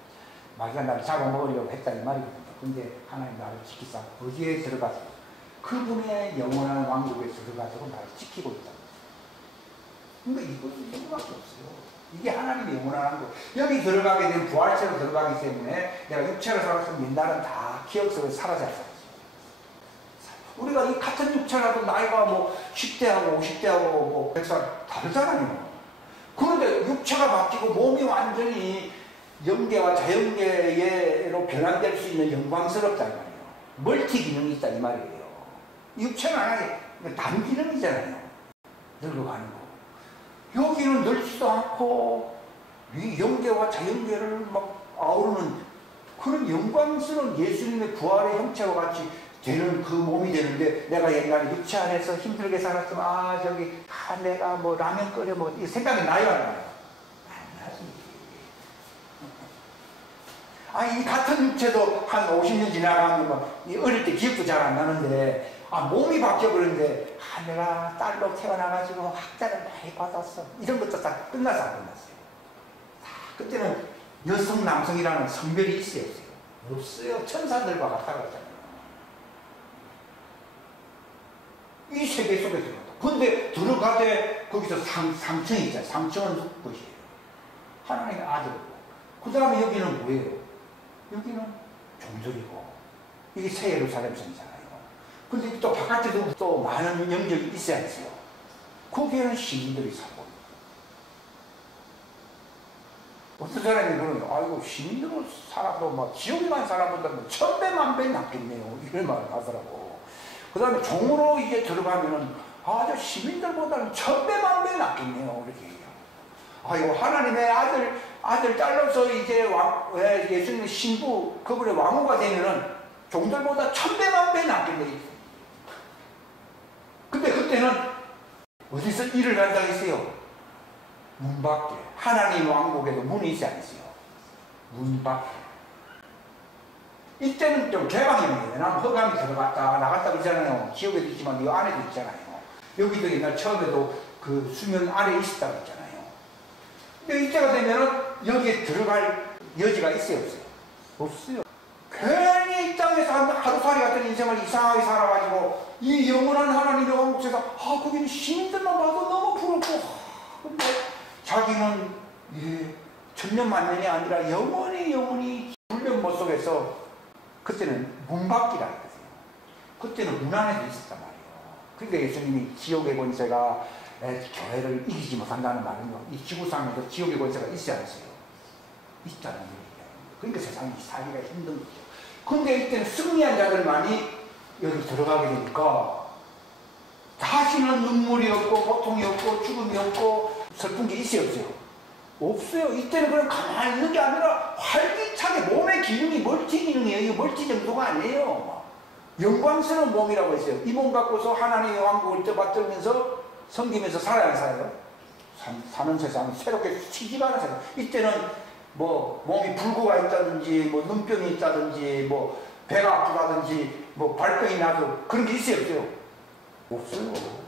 마귀가 나를 잡아먹으려고 했다 이 말이거든요. 근데 하나님 나를 지키사 어디에 들어가서 그분의 영원한 왕국에 들어가서 나를 지키고 있다. 그러니까 이거밖에 없어요. 이게 하나님의 영원한 왕국. 여기 들어가게 되면 부활체로 들어가기 때문에 내가 육체로 살았으면 옛날은 다 기억 속에 사라졌어요. 우리가 이 같은 육체라도 나이가 뭐 10대하고 50대하고 뭐 100살 다르잖아요. 그런데 육체가 바뀌고 몸이 완전히 영계와 자연계로 변환될 수 있는 영광스럽다 이 말이에요. 멀티 기능이 있다 이 말이에요. 육체는 하나의 단기능이잖아요. 늙어가는 거. 여기는 늙지도 않고 이 영계와 자연계를 막 아우르는 그런 영광스러운 예수님의 부활의 형체와 같이 되는 그 몸이 되는데, 내가 옛날에 육체 안에서 힘들게 살았으면 내가 뭐 라면 끓여 먹 이 생각이 나요 안 나요? 안 나지. 이 같은 육체도 한 50년 지나가면 막 어릴 때 기억도 잘 안 나는데 몸이 바뀌어버렸는데 내가 딸로 태어나가지고 학자를 많이 받았어, 이런 것도 다 끝나서 안 끝났어요. 그때는 여성 남성이라는 성별이 있어요 없어요? 없어요. 천사들과 같다 그랬잖아요. 이 세계 속에 들어갔다. 근데 들어가되 거기서 상층이 있잖아요. 상층은 것이에요. 하나님의 아들이고, 그 다음에 여기는 뭐예요? 여기는 종들이고, 이게 새 예루살렘 성이잖아요. 근데 또 바깥에도 또 많은 영역이 있어야 했어요. 거기에는 시민들이 살고, 어떤 사람이 그러면 아이고 시민들은 살아도 막 지옥에만 살아본다면 천배만배 낫겠네요, 이런 말을 하더라고. 그 다음에 종으로 이제 들어가면은 저 시민들보다는 천배만배 낫겠네요, 이렇게 얘기해요. 하나님의 아들 딸로서 이제 예수님의 신부, 그분의 왕후가 되면은 종들보다 천배만배 낫겠네. 근데 그때는 어디서 일을 간다 했어요? 문 밖에. 하나님 왕국에도 문이 있지 않으세요? 문 밖에. 이때는 좀 개방형이에요. 왜냐하면 허감이 들어갔다 나갔다 그러잖아요. 지옥에도 있지만 이 안에도 있잖아요. 여기도 옛날 처음에도 그 수면 아래에 있었다고 했잖아요. 근데 이때가 되면은 여기에 들어갈 여지가 있어요 없어요? 없어요. 괜히 이 땅에서 하루살이 같은 인생을 이상하게 살아가지고 이 영원한 하나님의 왕국에서 거기는 시민들만 봐도 너무 부럽고, 근데 자기는 천년만년이 아니라 영원히 불변모 속에서, 그때는 문 밖이라 했거든요. 그때는 문 안에도 있었단 말이에요. 그러니까 예수님이 지옥의 권세가 교회를 이기지 못한다는 말은요, 이 지구상에도 지옥의 권세가 있지 않으세요? 있다는 얘기예요. 그러니까 세상이 살기가 힘든 거죠. 근데 이때는 승리한 자들만이 여기 들어가게 되니까 다시는 눈물이 없고 고통이 없고 죽음이 없고 슬픈 게 있어요 없어요? 없어요. 이때는 그냥 가만히 있는 게 아니라 활기차게 몸의 기능이 멀티 기능이에요. 이거 멀티 정도가 아니에요. 영광스러운 몸이라고 했어요. 이 몸 갖고서 하나님의 왕국을 떠받들면서 섬기면서 살아야 안 살아요? 사는 세상이 새롭게 치지가 세상. 이때는 뭐 몸이 불구가 있다든지 뭐 눈병이 있다든지 뭐 배가 아프다든지 뭐 발병이 나도 그런 게 있어요 없어요? 없어요.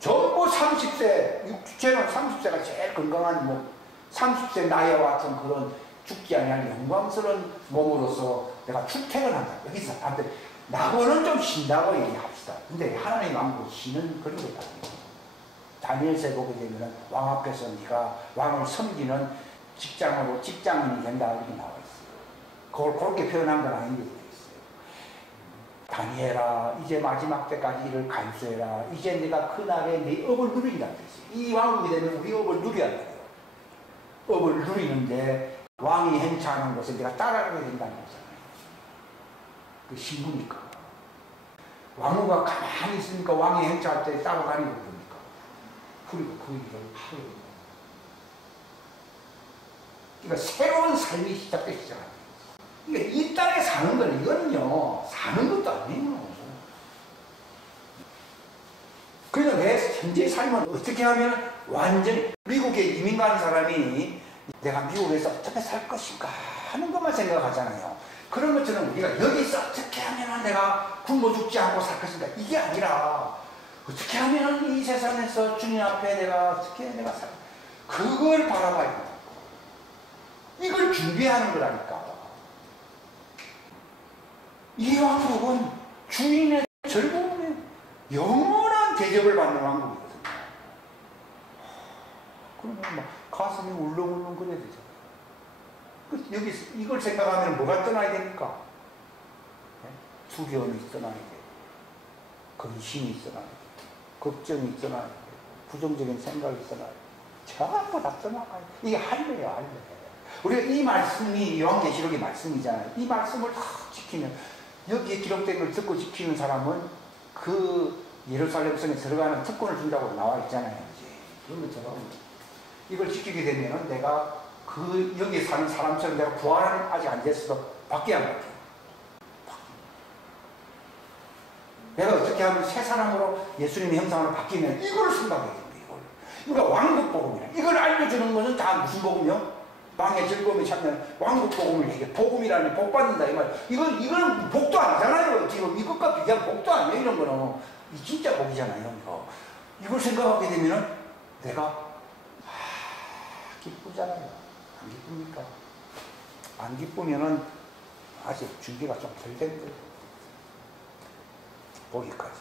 전부 30세, 육체는 30세가 제일 건강한 뭐 30세 나이와 같은 그런 죽지 아니한 영광스러운 몸으로서 내가 출퇴근한다. 여기서 한테 나고는 좀 쉰다고 얘기합시다. 근데 하나님 왕국 쉬는 그런 게 아니에요. 다니엘서에 보게 되면 왕 앞에서 네가 왕을 섬기는 직장으로 직장인이 된다 이렇게 나와 있어요. 그걸 그렇게 표현한 건 아닌데 되어 있어요. 다니엘아, 이제 마지막 때까지 이를 간수해라. 이제 네가 그날에 네 업을 누린다는 뜻이에요. 이 왕국이 되면 우리 업을 누려야 돼요. 업을 누리는데 왕이 행차하는 것에 내가 따라가게 된다는 거잖아요. 그 신부니까. 왕후가 가만히 있으니까 왕이 행차할 때 따라다니고 그러니까. 그리고 그 일을 하게 됩니다. 그러니까 새로운 삶이 시작되기 시작합니다. 그러니까 이 땅에 사는 거는 이거는요, 사는 것도 아니에요. 그러니까 내 현재 삶은 어떻게 하면 완전히, 미국에 이민 가는 사람이 내가 미국에서 어떻게 살 것인가 하는 것만 생각하잖아요. 그런 것처럼 우리가 여기서 어떻게 하면 내가 굶어 죽지 않고 살 것인가, 이게 아니라 어떻게 하면 이 세상에서 주님 앞에 내가 살, 그걸 바라봐야 된다. 이걸 준비하는 거라니까. 이 왕국은 주인의 즐거움에 영원한 대접을 받는 왕국이거든요. 그러면 막 가슴이 울렁울렁 그래야 되잖아요. 여기 이걸 생각하면 뭐가 떠나야 됩니까? 두려움이 떠나야 되고, 근심이 떠나야 되고, 걱정이 떠나야 되고, 부정적인 생각이 떠나야 되고, 전부 다 떠나가요. 이게 할례예요, 할례. 우리가 이 말씀이 요한계시록의 말씀이잖아요. 이 말씀을 다 지키면, 여기에 기록된 걸 듣고 지키는 사람은 그 예루살렘 성에 들어가는 특권을 준다고 나와 있잖아요. 이제. 그러면 제가 이걸 지키게 되면 내가 그 여기에 사는 사람처럼 내가 부활은 아직 안 됐어도 밖에 안 바뀌어. 내가 어떻게 하면 새 사람으로 예수님의 형상으로 바뀌면 이걸 생각해야 됩니다. 그러니까 왕국 복음이라. 이걸 알려주는 것은 다 무슨 복음이요? 왕의 즐거움이 찾는 왕국 복음을 얘기해. 복음이라니 복 받는다 이 말. 이건 복도 아니잖아요. 지금 이것과 비교하면 복도 아니에요. 이런 거는 이 진짜 복이잖아요. 이걸 생각하게 되면 내가 기쁘잖아요. 안 기쁩니까? 안 기쁘면은 아직 준비가 좀 덜 된 거예요. 거기까지.